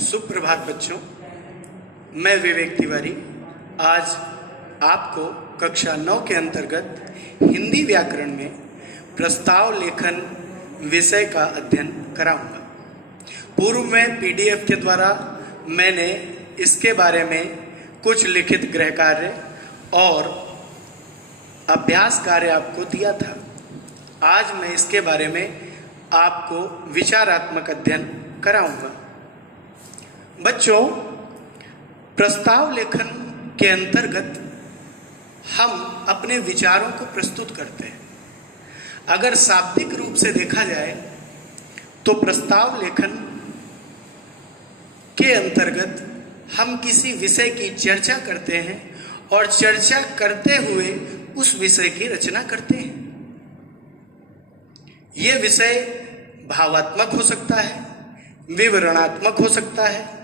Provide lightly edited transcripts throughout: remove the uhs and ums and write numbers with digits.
सुप्रभात बच्चों, मैं विवेक तिवारी आज आपको कक्षा 9 के अंतर्गत हिंदी व्याकरण में प्रस्ताव लेखन विषय का अध्ययन कराऊंगा। पूर्व में पीडीएफ के द्वारा मैंने इसके बारे में कुछ लिखित गृह कार्य और अभ्यास कार्य आपको दिया था। आज मैं इसके बारे में आपको विचारात्मक अध्ययन कराऊंगा। बच्चों, प्रस्ताव लेखन के अंतर्गत हम अपने विचारों को प्रस्तुत करते हैं। अगर शाब्दिक रूप से देखा जाए तो प्रस्ताव लेखन के अंतर्गत हम किसी विषय की चर्चा करते हैं और चर्चा करते हुए उस विषय की रचना करते हैं। यह विषय भावात्मक हो सकता है, विवरणात्मक हो सकता है,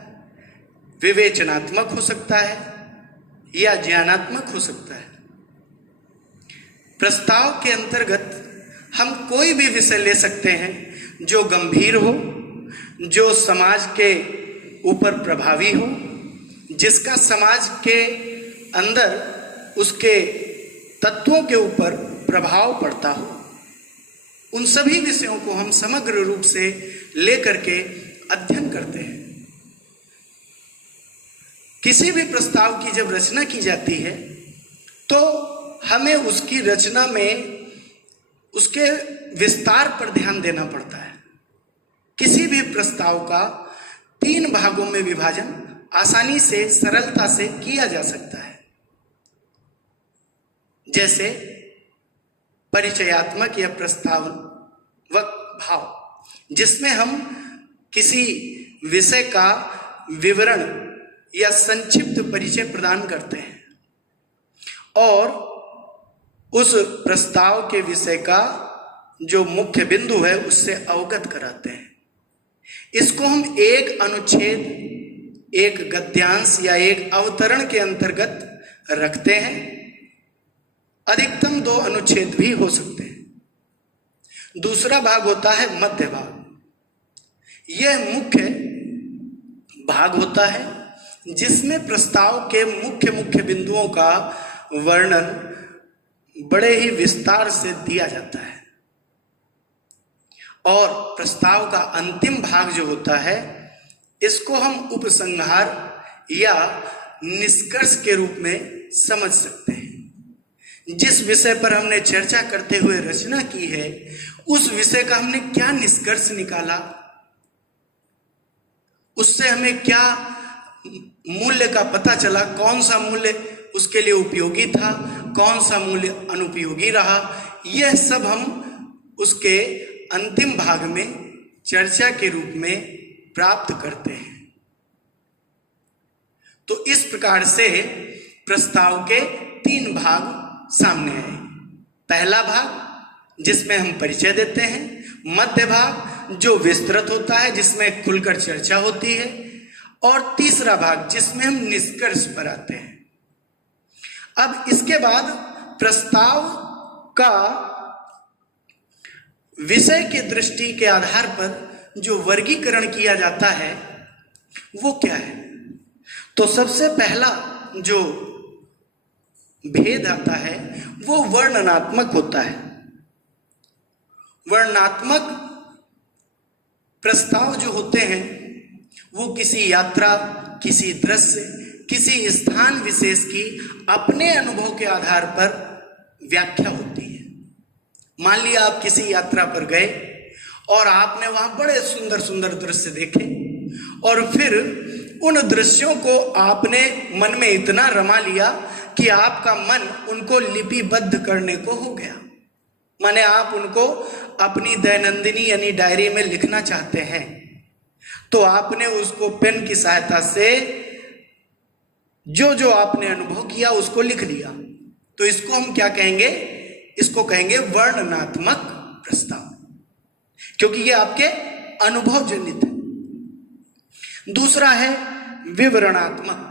विवेचनात्मक हो सकता है या ज्ञानात्मक हो सकता है। प्रस्ताव के अंतर्गत हम कोई भी विषय ले सकते हैं जो गंभीर हो, जो समाज के ऊपर प्रभावी हो, जिसका समाज के अंदर उसके तत्वों के ऊपर प्रभाव पड़ता हो। उन सभी विषयों को हम समग्र रूप से लेकर के अध्ययन करते हैं। किसी भी प्रस्ताव की जब रचना की जाती है तो हमें उसकी रचना में उसके विस्तार पर ध्यान देना पड़ता है। किसी भी प्रस्ताव का 3 भागों में विभाजन आसानी से, सरलता से किया जा सकता है। जैसे परिचयात्मक या प्रस्तावक भाव, जिसमें हम किसी विषय का विवरण या संक्षिप्त परिचय प्रदान करते हैं और उस प्रस्ताव के विषय का जो मुख्य बिंदु है उससे अवगत कराते हैं। इसको हम एक अनुच्छेद, एक गद्यांश या एक अवतरण के अंतर्गत रखते हैं। अधिकतम 2 अनुच्छेद भी हो सकते हैं। दूसरा भाग होता है मध्य भाग। यह मुख्य भाग होता है जिसमें प्रस्ताव के मुख्य बिंदुओं का वर्णन बड़े ही विस्तार से दिया जाता है। और प्रस्ताव का अंतिम भाग जो होता है, इसको हम उपसंहार या निष्कर्ष के रूप में समझ सकते हैं। जिस विषय पर हमने चर्चा करते हुए रचना की है, उस विषय का हमने क्या निष्कर्ष निकाला, उससे हमें क्या मूल्य का पता चला, कौन सा मूल्य उसके लिए उपयोगी था, कौन सा मूल्य अनुपयोगी रहा, यह सब हम उसके अंतिम भाग में चर्चा के रूप में प्राप्त करते हैं। तो इस प्रकार से प्रस्ताव के 3 भाग सामने आए। पहला भाग जिसमें हम परिचय देते हैं, मध्य भाग जो विस्तृत होता है जिसमें खुलकर चर्चा होती है, और तीसरा भाग जिसमें हम निष्कर्ष पर आते हैं। अब इसके बाद प्रस्ताव का विषय के दृष्टि के आधार पर जो वर्गीकरण किया जाता है वो क्या है? तो सबसे पहला जो भेद आता है वो वर्णनात्मक होता है। वर्णनात्मक प्रस्ताव जो होते हैं वो किसी यात्रा, किसी दृश्य, किसी स्थान विशेष की अपने अनुभव के आधार पर व्याख्या होती है। मान लिया आप किसी यात्रा पर गए और आपने वहां बड़े सुंदर सुंदर दृश्य देखे और फिर उन दृश्यों को आपने मन में इतना रमा लिया कि आपका मन उनको लिपिबद्ध करने को हो गया। माने आप उनको अपनी दैनंदिनी यानी डायरी में लिखना चाहते हैं, तो आपने उसको पेन की सहायता से जो आपने अनुभव किया उसको लिख लिया। तो इसको हम क्या कहेंगे? इसको कहेंगे वर्णनात्मक प्रस्ताव, क्योंकि ये आपके अनुभव जनित है। दूसरा है विवरणात्मक।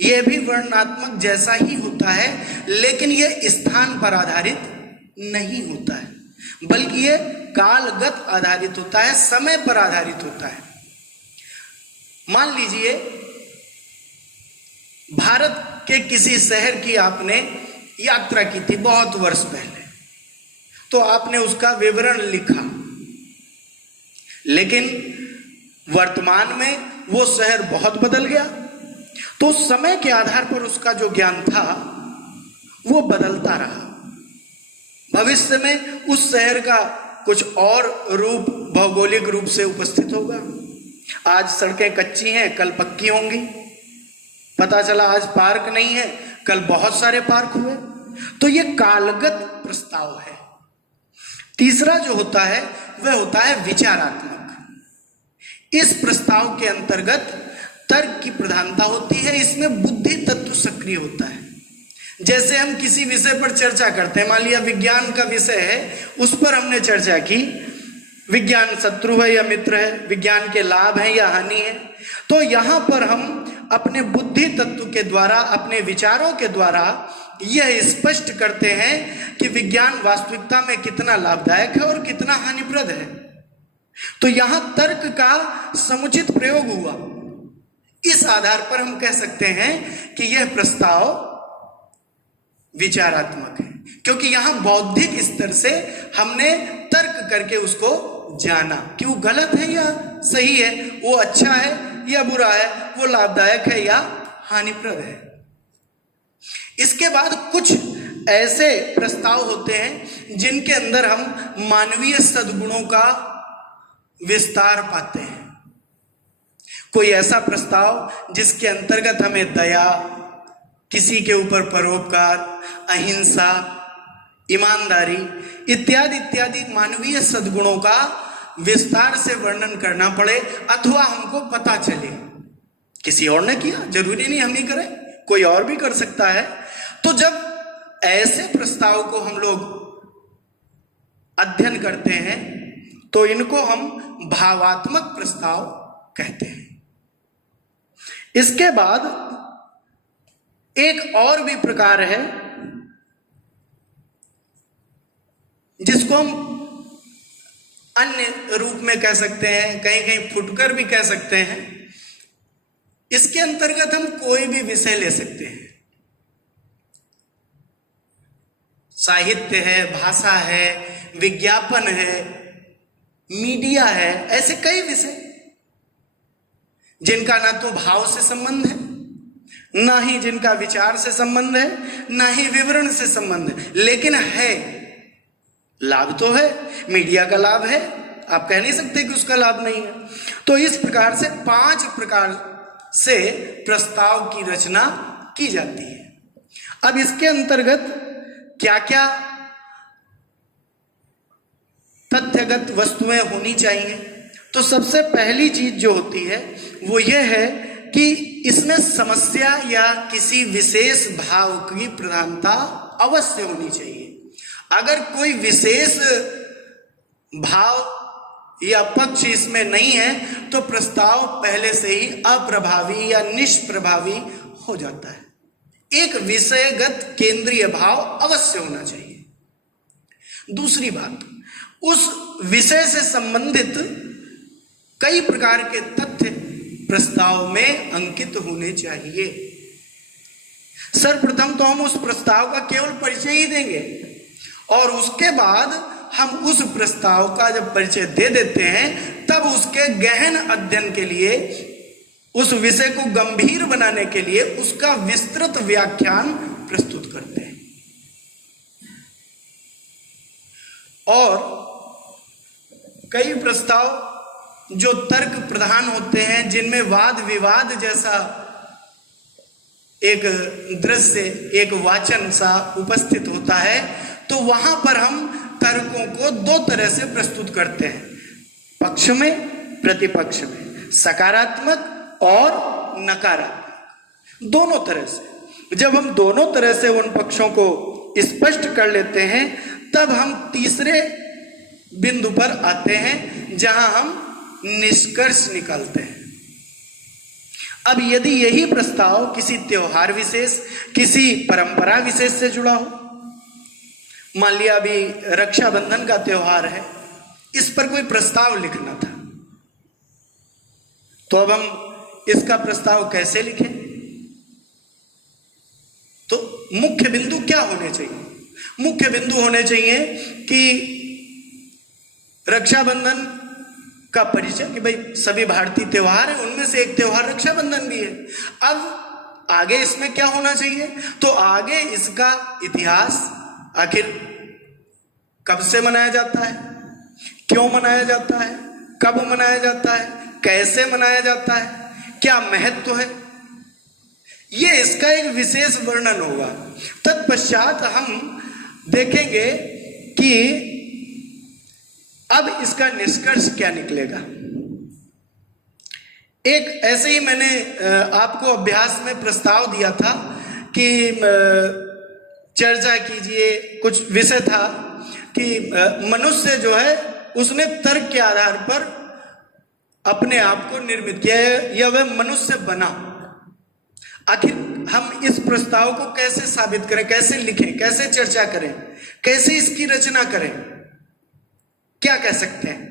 यह भी वर्णनात्मक जैसा ही होता है, लेकिन यह स्थान पर आधारित नहीं होता है, बल्कि यह कालगत आधारित होता है, समय पर आधारित होता है। मान लीजिए भारत के किसी शहर की आपने यात्रा की थी बहुत वर्ष पहले, तो आपने उसका विवरण लिखा, लेकिन वर्तमान में वो शहर बहुत बदल गया, तो समय के आधार पर उसका जो ज्ञान था वो बदलता रहा। भविष्य में उस शहर का कुछ और रूप भौगोलिक रूप से उपस्थित होगा। आज सड़कें कच्ची हैं, कल पक्की होंगी। पता चला आज पार्क नहीं है, कल बहुत सारे पार्क हुए। तो ये कालगत प्रस्ताव है। तीसरा जो होता है वह होता है विचारात्मक। इस प्रस्ताव के अंतर्गत तर्क की प्रधानता होती है, इसमें बुद्धि तत्व सक्रिय होता है। जैसे हम किसी विषय पर चर्चा करते हैं, मान लिया विज्ञान का विषय है, उस पर हमने चर्चा की, विज्ञान शत्रु है या मित्र है, विज्ञान के लाभ हैं या हानि है, तो यहां पर हम अपने बुद्धि तत्व के द्वारा, अपने विचारों के द्वारा यह स्पष्ट करते हैं कि विज्ञान वास्तविकता में कितना लाभदायक है और कितना हानिप्रद है। तो यहां तर्क का समुचित प्रयोग हुआ। इस आधार पर हम कह सकते हैं कि यह प्रस्ताव विचारात्मक है, क्योंकि यहां बौद्धिक स्तर से हमने तर्क करके उसको जाना कि वो गलत है या सही है, वो अच्छा है या बुरा है, वो लाभदायक है या हानिप्रद है। इसके बाद कुछ ऐसे प्रस्ताव होते हैं जिनके अंदर हम मानवीय सद्गुणों का विस्तार पाते हैं। कोई ऐसा प्रस्ताव जिसके अंतर्गत हमें दया, किसी के ऊपर परोपकार, अहिंसा, ईमानदारी इत्यादि इत्यादि मानवीय सद्गुणों का विस्तार से वर्णन करना पड़े, अथवा हमको पता चले। किसी और ने किया, जरूरी नहीं हम ही करें, कोई और भी कर सकता है। तो जब ऐसे प्रस्ताव को हम लोग अध्ययन करते हैं तो इनको हम भावात्मक प्रस्ताव कहते हैं। इसके बाद एक और भी प्रकार है जिसको हम अन्य रूप में कह सकते हैं, कहीं कहीं फुटकर भी कह सकते हैं। इसके अंतर्गत हम कोई भी विषय ले सकते हैं, साहित्य है, भाषा है, विज्ञापन है, मीडिया है, ऐसे कई विषय जिनका ना तो भाव से संबंध है, ना ही जिनका विचार से संबंध है, ना ही विवरण से संबंध है, लेकिन है, लाभ तो है, मीडिया का लाभ है, आप कह नहीं सकते कि उसका लाभ नहीं है। तो इस प्रकार से 5 प्रकार से प्रस्ताव की रचना की जाती है। अब इसके अंतर्गत क्या क्या तथ्यगत वस्तुएं होनी चाहिए, तो सबसे पहली चीज जो होती है वो ये है कि इसमें समस्या या किसी विशेष भाव की प्रधानता अवश्य होनी चाहिए। अगर कोई विशेष भाव या पक्ष इसमें नहीं है तो प्रस्ताव पहले से ही अप्रभावी या निष्प्रभावी हो जाता है। एक विषयगत केंद्रीय भाव अवश्य होना चाहिए। दूसरी बात, उस विषय से संबंधित कई प्रकार के तथ्य प्रस्ताव में अंकित होने चाहिए। सर्वप्रथम तो हम उस प्रस्ताव का केवल परिचय ही देंगे और उसके बाद हम उस प्रस्ताव का जब परिचय दे देते हैं तब उसके गहन अध्ययन के लिए, उस विषय को गंभीर बनाने के लिए उसका विस्तृत व्याख्यान प्रस्तुत करते हैं। और कई प्रस्ताव जो तर्क प्रधान होते हैं, जिनमें वाद विवाद जैसा एक दृश्य, एक वाचन सा उपस्थित होता है, तो वहां पर हम तर्कों को 2 तरह से प्रस्तुत करते हैं, पक्ष में, प्रतिपक्ष में, सकारात्मक और नकारात्मक, दोनों तरह से। जब हम दोनों तरह से उन पक्षों को स्पष्ट कर लेते हैं तब हम तीसरे बिंदु पर आते हैं जहां हम निष्कर्ष निकालते हैं। अब यदि यही प्रस्ताव किसी त्योहार विशेष, किसी परंपरा विशेष से जुड़ा हो, मान लिया अभी रक्षाबंधन का त्योहार है, इस पर कोई प्रस्ताव लिखना था, तो अब हम इसका प्रस्ताव कैसे लिखें? तो मुख्य बिंदु क्या होने चाहिए? मुख्य बिंदु होने चाहिए कि रक्षाबंधन का परिचय, कि भाई सभी भारतीय त्योहार है, उनमें से एक त्योहार रक्षाबंधन भी है। अब आगे इसमें क्या होना चाहिए? तो आगे इसका इतिहास, आखिर कब से मनाया जाता है, क्यों मनाया जाता है, कब मनाया जाता है, कैसे मनाया जाता है, क्या महत्व है, ये इसका एक विशेष वर्णन होगा। तत्पश्चात हम देखेंगे कि अब इसका निष्कर्ष क्या निकलेगा। एक ऐसे ही मैंने आपको अभ्यास में प्रस्ताव दिया था कि चर्चा कीजिए, कुछ विषय था कि मनुष्य जो है उसने तर्क के आधार पर अपने आप को निर्मित किया है या वह मनुष्य बना। आखिर हम इस प्रस्ताव को कैसे साबित करें, कैसे लिखें, कैसे चर्चा करें, कैसे इसकी रचना करें, क्या कह सकते हैं?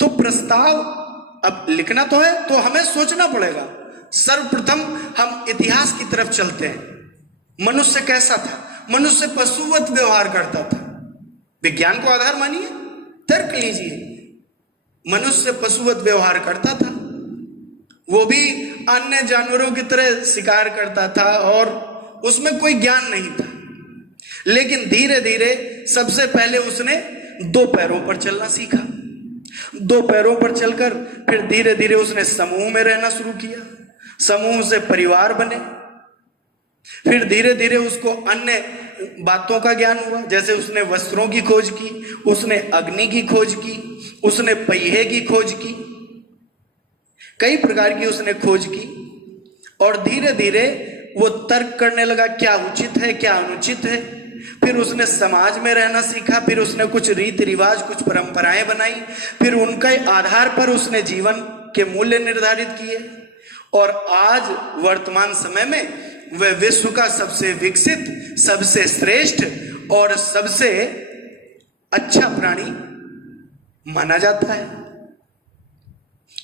तो प्रस्ताव अब लिखना तो है, तो हमें सोचना पड़ेगा। सर्वप्रथम हम इतिहास की तरफ चलते हैं। मनुष्य कैसा था? मनुष्य पशुवत व्यवहार करता था। विज्ञान को आधार मानिए, तर्क लीजिए। मनुष्य पशुवत व्यवहार करता था, वो भी अन्य जानवरों की तरह शिकार करता था और उसमें कोई ज्ञान नहीं था। लेकिन धीरे धीरे सबसे पहले उसने दो पैरों पर चलना सीखा। दो पैरों पर चलकर फिर धीरे धीरे उसने समूह में रहना शुरू किया। समूह से परिवार बने। फिर धीरे धीरे उसको अन्य बातों का ज्ञान हुआ, जैसे उसने वस्त्रों की खोज की, उसने अग्नि की खोज की, उसने पहिए की खोज की, कई प्रकार की उसने खोज की। और धीरे धीरे वो तर्क करने लगा, क्या उचित है, क्या अनुचित है। फिर उसने समाज में रहना सीखा। फिर उसने कुछ रीति रिवाज, कुछ परंपराएं बनाई। फिर उनके आधार पर उसने जीवन के मूल्य निर्धारित किए। और आज वर्तमान समय में वह विश्व का सबसे विकसित, सबसे श्रेष्ठ और सबसे अच्छा प्राणी माना जाता है।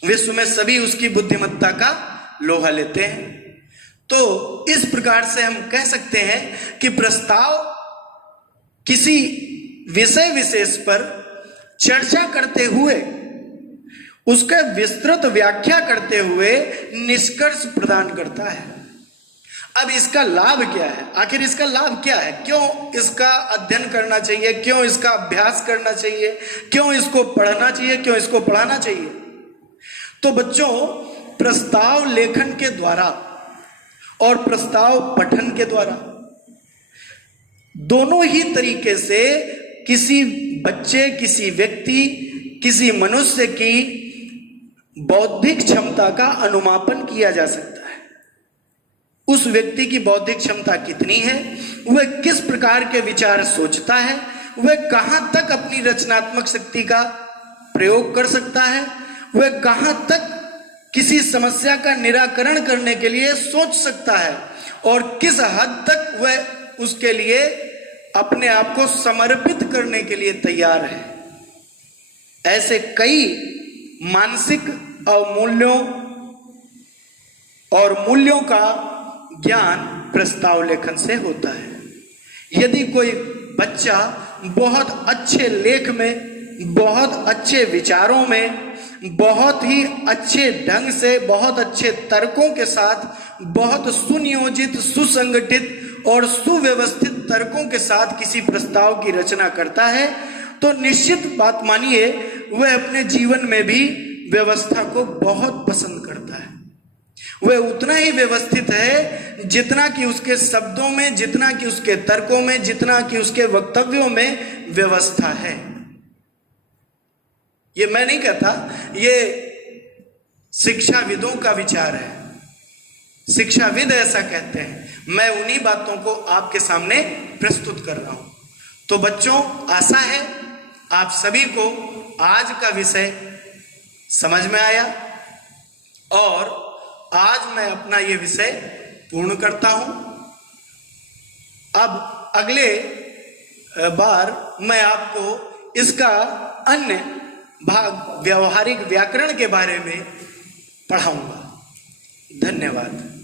विश्व में सभी उसकी बुद्धिमत्ता का लोहा लेते हैं। तो इस प्रकार से हम कह सकते हैं कि प्रस्ताव किसी विषय विशेष पर चर्चा करते हुए, उसका विस्तृत व्याख्या करते हुए निष्कर्ष प्रदान करता है। अब इसका लाभ क्या है? आखिर इसका लाभ क्या है? क्यों इसका अध्ययन करना चाहिए? क्यों इसका अभ्यास करना चाहिए? क्यों इसको पढ़ना चाहिए? क्यों इसको पढ़ाना चाहिए? तो बच्चों, प्रस्ताव लेखन के द्वारा और प्रस्ताव पठन के द्वारा दोनों ही तरीके से किसी बच्चे, किसी व्यक्ति, किसी मनुष्य की बौद्धिक क्षमता का अनुमापन किया जा सकता है। उस व्यक्ति की बौद्धिक क्षमता कितनी है, वह किस प्रकार के विचार सोचता है, वह कहां तक अपनी रचनात्मक शक्ति का प्रयोग कर सकता है, वह कहां तक किसी समस्या का निराकरण करने के लिए सोच सकता है और किस हद तक वह उसके लिए अपने आप को समर्पित करने के लिए तैयार है। ऐसे कई मानसिक अवमूल्यों और मूल्यों का ज्ञान प्रस्ताव लेखन से होता है। यदि कोई बच्चा बहुत अच्छे लेख में, बहुत अच्छे विचारों में, बहुत ही अच्छे ढंग से, बहुत अच्छे तर्कों के साथ, बहुत सुनियोजित, सुसंगठित और सुव्यवस्थित तर्कों के साथ किसी प्रस्ताव की रचना करता है, तो निश्चित बात मानिए वह अपने जीवन में भी व्यवस्था को बहुत पसंद करता है। वह उतना ही व्यवस्थित है जितना कि उसके शब्दों में, जितना कि उसके तर्कों में, जितना कि उसके वक्तव्यों में व्यवस्था है। ये मैं नहीं कहता, ये शिक्षाविदों का विचार है। शिक्षाविद ऐसा कहते हैं। मैं उन्हीं बातों को आपके सामने प्रस्तुत कर रहा हूं। तो बच्चों, आशा है आप सभी को आज का विषय समझ में आया और आज मैं अपना ये विषय पूर्ण करता हूं। अब अगले बार मैं आपको इसका अन्य भाग, व्यवहारिक व्याकरण के बारे में पढ़ाऊंगा। धन्यवाद।